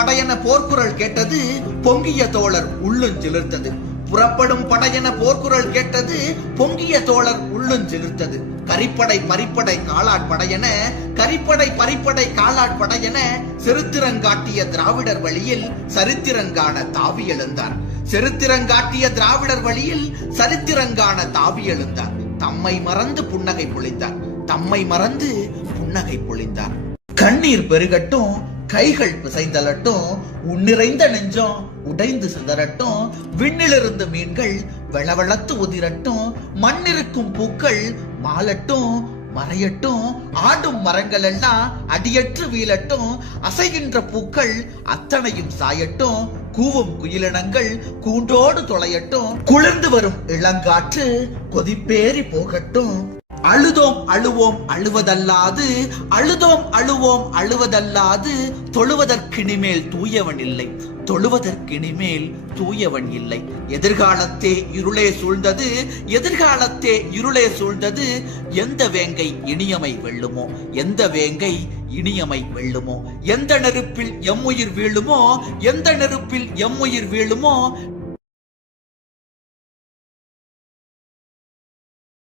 படையென போர்க்குரல் கேட்டது, பொங்கிய தோழர் உள்ளுஞ்சிலிர்த்தது. புறப்படும் படையென போர்க்குரல் கேட்டது, பொங்கிய தோழர் உள்ளுஞ்சிலிர்த்தது. கரிப்படை பரிப்படை காலாட்படையென, கரிப்படை பரிப்படை காலாட்படையென செருத்திரங்காட்டிய திராவிடர் வழியில் சரித்திரங்கான தாவி எழுந்தார். செருத்திரங்காட்டிய திராவிடர் வழியில் சரித்திரங்கான தாவி எழுந்தார். தம்மை மறந்து புன்னகை பொழிந்தார். தம்மை மறந்து புன்னகை பொழிந்தார். கண்ணீர் பெருகட்டும், கைகள் பிசைந்தலட்டும், உன்னிறைந்த நெஞ்சம் உடைந்து சிதறட்டும். விண்ணிலிருந்து மீன்கள் வெளவெளத்து உதிரட்டும், மண்ணிருக்கும் பூக்கள் மாலட்டும் மறையட்டும். ஆடும் மரங்கள் எல்லாம் அடியற்று வீழட்டும், அசைகின்ற பூக்கள் அத்தனையும் சாயட்டும். கூவும் குயிலினங்கள் கூண்டோடு தொலையட்டும், குளிர்ந்து வரும் இளங்காற்று கொதிப்பேறி போகட்டும். அழுதோம் அழுவோம் அழுவதல்லாது, அழுதோம் அழுவோம் அழுவதல்லாது, தொழுவதற்கினிமேல் தூயவன் இல்லை, தொழுவதற்கினிமேல் தூயவன் இல்லை. எதிர்காலத்தே இருளே சூழ்ந்தது, எதிர்காலத்தே இருளே சூழ்ந்தது. எந்த வேங்கை இனியமை வெல்லுமோ, எந்த வேங்கை இனியமை வெல்லுமோ. எந்த நெருப்பில் எம்முயிர் வீழுமோ, எந்த நெருப்பில் எம்முயிர் வீழுமோ.